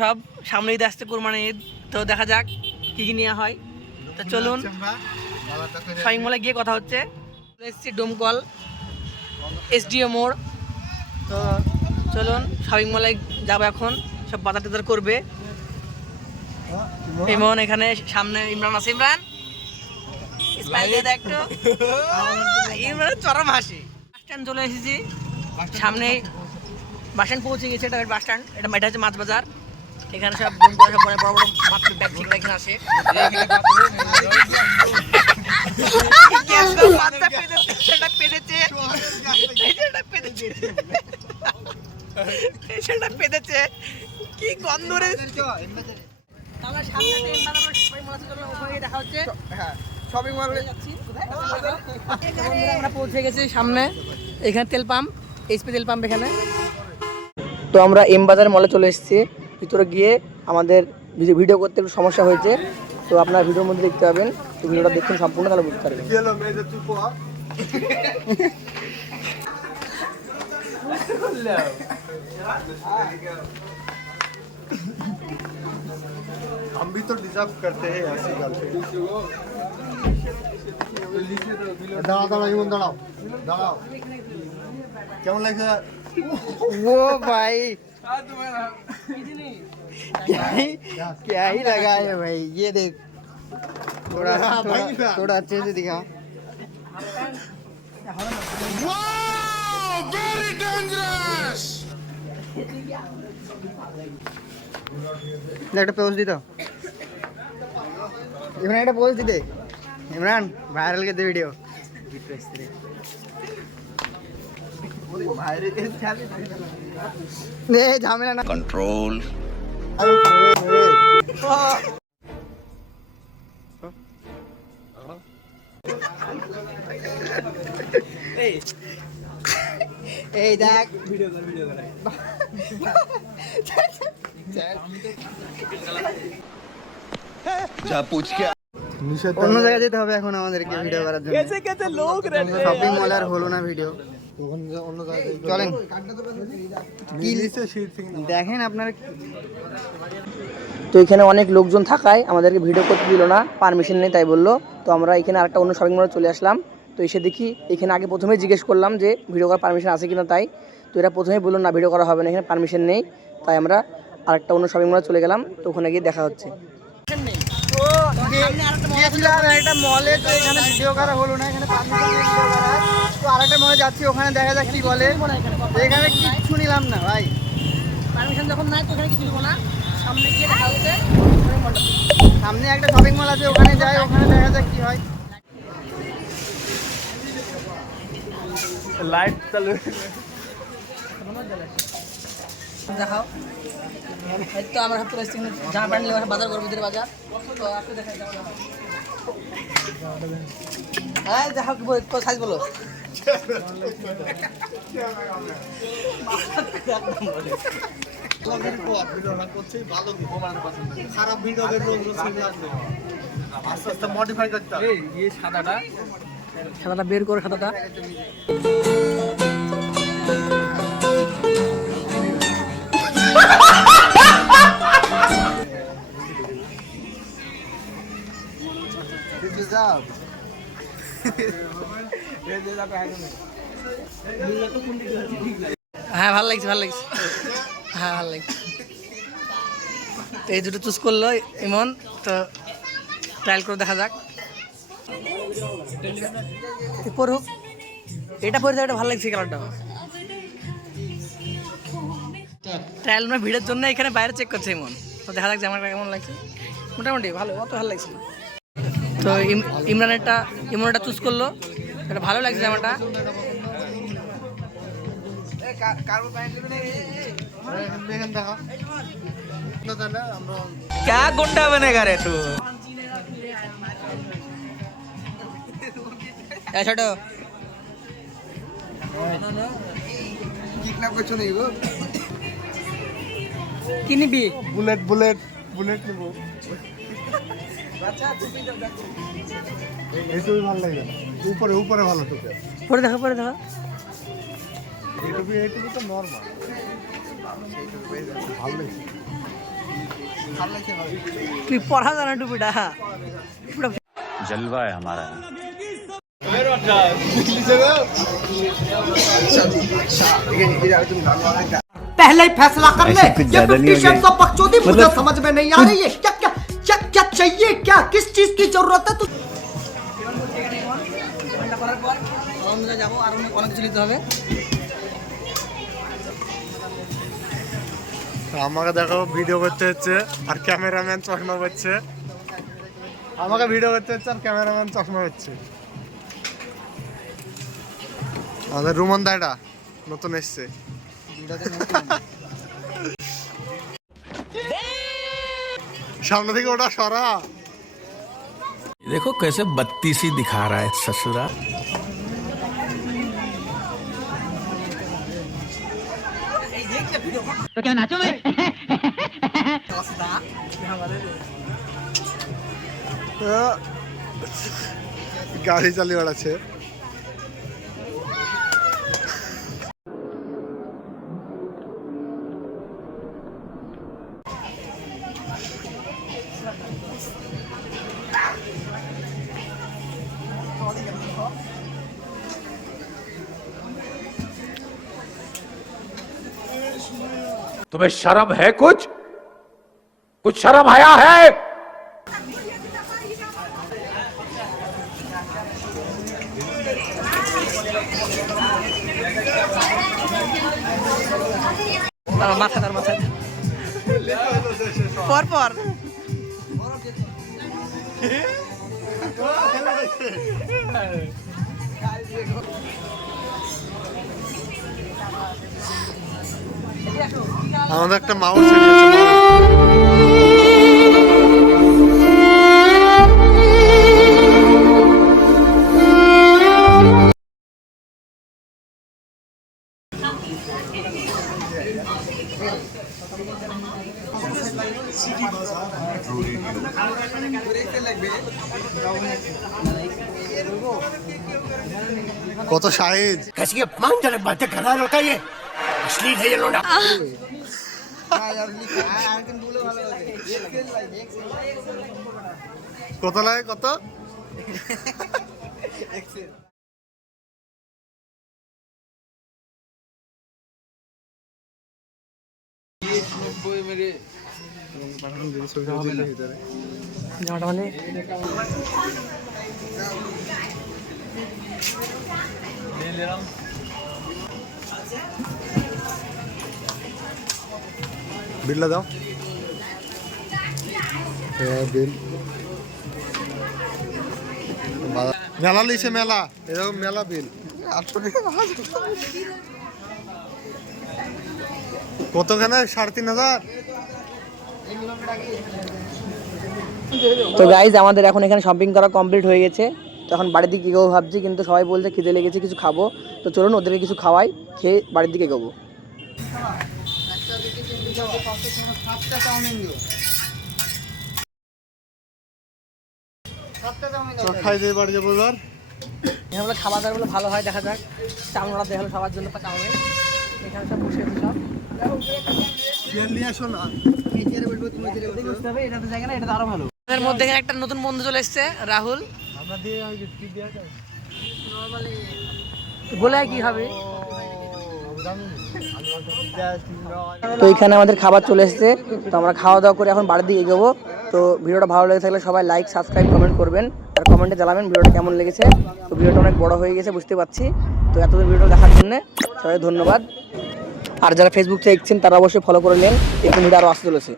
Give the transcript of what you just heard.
সব সামনে ঈদ আসছে, কুরবানি ঈদ, তো দেখা যাক কি কি নেওয়া হয়। তো চলুন শপিং মলে গিয়ে কথা হচ্ছে। এসছি ডোমকল SDO মোড়, তো চলুন শপিং মলে যাবো এখন, সব বাজার টাজার করবে। ইমন এখানে, সামনে ইমরান আছে। ইমরান একটু ইমরান চরম হাসি। বাস স্ট্যান্ড চলে এসেছি, সামনে বাস স্ট্যান্ড পৌঁছে গেছে। এটা বাস স্ট্যান্ড, এটা হচ্ছে মাছ বাজার। এখানে সব সব বড় বড় মাছের ব্যাগ থেকে এখানে আসে। পেতেছে কি গন্ধ রে। দেখা হচ্ছে শপিং মলে যাচ্ছি, আমরা পৌঁছে গেছি সামনে। এখানে তেল পাম্প, HP তেল পাম্প এখানে। তো আমরা এম বাজার মলে চলে এসেছি। ভিতরে গিয়ে আমাদের ভিডিও করতে একটু সমস্যা হয়েছে, তো আপনার ভিডিওর মধ্যে দেখতে পাবেন। তো ভিডিওটা দেখুন সম্পূর্ণ, তাহলে বুঝতে পারবেন। हम भी तो डिजर्व करते हैं ऐसी गर्लफ्रेंड। दाঁড়াও দাঁড়াও ইমন দাঁড়াও দাঁড়াও, কেমন লাগছে? वो भाई क्या ही लगा है भाई, ये देख थोड़ा थोड़ा अच्छे से दिखा। Very dangerous. একটা পোজ দিত ইমরান, একটা পোজ দিতে ইমরান, ভাইরাল করতে ভিডিও নে ঝামেলা না, कंट्रोल। এই দেখ जा पूछ के অন্য জায়গায় যেতে হবে এখন আমাদেরকে ভিডিও করার জন্য। শপিং মল আর হলো না ভিডিও, চলেন দেখেন আপনারা। তো এখানে অনেক লোকজন থাকায় আমাদেরকে ভিডিও করতে দিল না, পারমিশন নেই তাই বললো। তো আমরা এখানে আরেকটা অন্য শপিং মলে চলে আসলাম। তো এসে দেখি এখানে আগে প্রথমে জিজ্ঞেস করলাম যে ভিডিও করার পারমিশন আছে কিনা, তাই তো এরা প্রথমেই বললো না, ভিডিও করা হবে না, এখানে পারমিশন নেই। তাই আমরা আরেকটা অন্য শপিং মলে চলে গেলাম। তো ওখানে গিয়ে দেখা হচ্ছে। একটা মলে, তো এখানে ভিডিও করা হলো না, এখানে পারমিশন নেই ভিডিও করার। তো আরেকটা মলে যাচ্ছি, ওখানে দেখা যাক কি বলে। এখানে কিচ্ছু নিলাম না ভাই, পারমিশন যখন নাই তো এখানে কিছু দেবো না। সামনে গিয়ে দেখা হচ্ছে, সামনে একটা শপিং মল আছে, ওখানে যাই, ওখানে দেখা যাক কি হয়। लाइट चालू দেখাও। এই তো আমরা হাতে এসেছি জামা প্যান্ট নিয়ে বাজার করবো, ভিতরে বাজার। তো আসলে দেখা যাবে। হ্যাঁ দেখাও, কি সাইজ বলো। খারাপ ভিডিও আস্তে আস্তে মডিফাই করতে হবে। এই সাদাটা বের করে, খাতাটা হ্যাঁ ভালো লাগছে, ভালো লাগছে, হ্যাঁ ভালো লাগছে। তো এই দুটো চুজ করলো ইমন, তো ট্রায়াল করে দেখা যাক। পড়ুক, এটা পরে এটা ভালো লাগছে কালারটা। ট্রায়াল না ভিড়ের জন্য এখানে বাইরে চেক করছে ইমন, তো দেখা যাক জামাটা কেমন লাগছে। মোটামুটি ভালো, অত ভালো লাগছে না। তো ইমরানটা চুজ করলো, এটা ভালো লাগছে জামাটা। क्या गुंडा बनेगा रे तू? ছোট কিডন্যাপ করছো নাকি গো? কি নিবি? বুলেট বুলেট বুলেট নেবো। এইটুকুই ভালো লাগে, উপরে উপরে ভালো তোকে। পরে দেখো, পরে দেখো। এইটুকু এইটুকু তো নর্মাল, ভালো লাগছে। তুই পড়া জানা টুপিটা जलवा है हमारा पहले ही फैसला कर ले। ये 50 शेड्स ऑफ बकचोदी मुझे समझ में नहीं आ रही है। क्या क्या क्या क्या चाहिए, क्या किस चीज की जरूरत है? तू যাবো আর অনেক কিছু নিতে হবে। আমাকে দেখো ভিডিও করতে হচ্ছে আর ক্যামেরাম্যান চশমা করছে। আমাকে ভিডিও করতে হচ্ছে আর ক্যামেরাম্যান চশমা হচ্ছে। আমাদের রুমন দাইটা নতুন এসছে। সামনে থেকে ওটা সরা। देखो कैसे बत्तीसी दिखा रहा है ससुरा। तो क्या नाचो भाई গাড়ি চালিয়ে বেড়াচ্ছে। तुम्हें शर्म है कुछ शर्म आया है? মাথা পর পর আমাদের একটা মাউস আছে। কত সাইজ कैसी अपमानजनक बातें कर रहा होता है ये। अश्लील है ये लोड़ा। কত লাগে কত? জামাটা মানে বিলটা দাও। বিল মেলা লিছে মেলা এরকম মেলা বিল 800 টাকা। কতখানে 3500। তো গাইজ আমাদের এখন এখানে শপিং করা কমপ্লিট হয়ে গেছে। তো এখন বাড়ির দিকে এগোবো ভাবছি, কিন্তু সবাই বলছে খিদে লেগেছে কিছু খাবো। তো চলুন ওদেরকে কিছু খাওয়াই, খেয়ে বাড়ির দিকে এগোবো। খাই দিয়ে বাড়ি যাবো এবার। এখানে বলে খাবার দাবারগুলো ভালো হয়, দেখা যাক। চাউমিন অর্ডার দেওয়া হলো সবার জন্য চাউমিন। এখানে সব বসে আছে সব। নিয়ে আসো না। এটা তো জায়গা না, এটা তো আরো ভালো। এর মধ্যে এখানে একটা নতুন বন্ধু চলে এসেছে, রাহুল। আমরা দিয়ে কি দেয়া যায়? বলে কি হবে? তো এখানে আমাদের খাবার চলে এসেছে। তো আমরা খাওয়া দাওয়া করে এখন বাড়ির দিকে এগোবো। তো ভিডিওটা ভালো লেগে থাকলে সবাই লাইক, সাবস্ক্রাইব, কমেন্ট করবেন আর কমেন্টে জানাবেন ভিডিওটা কেমন লেগেছে। তো ভিডিওটা অনেক বড় হয়ে গেছে বুঝতে পারছি। তো এতদিন ভিডিওটা দেখার জন্য সবাই ধন্যবাদ। আর যারা ফেসবুক থেকে দেখছেন তারা অবশ্যই ফলো করে নেন, এরকম ভিডিও আরও আসতে চলেছে।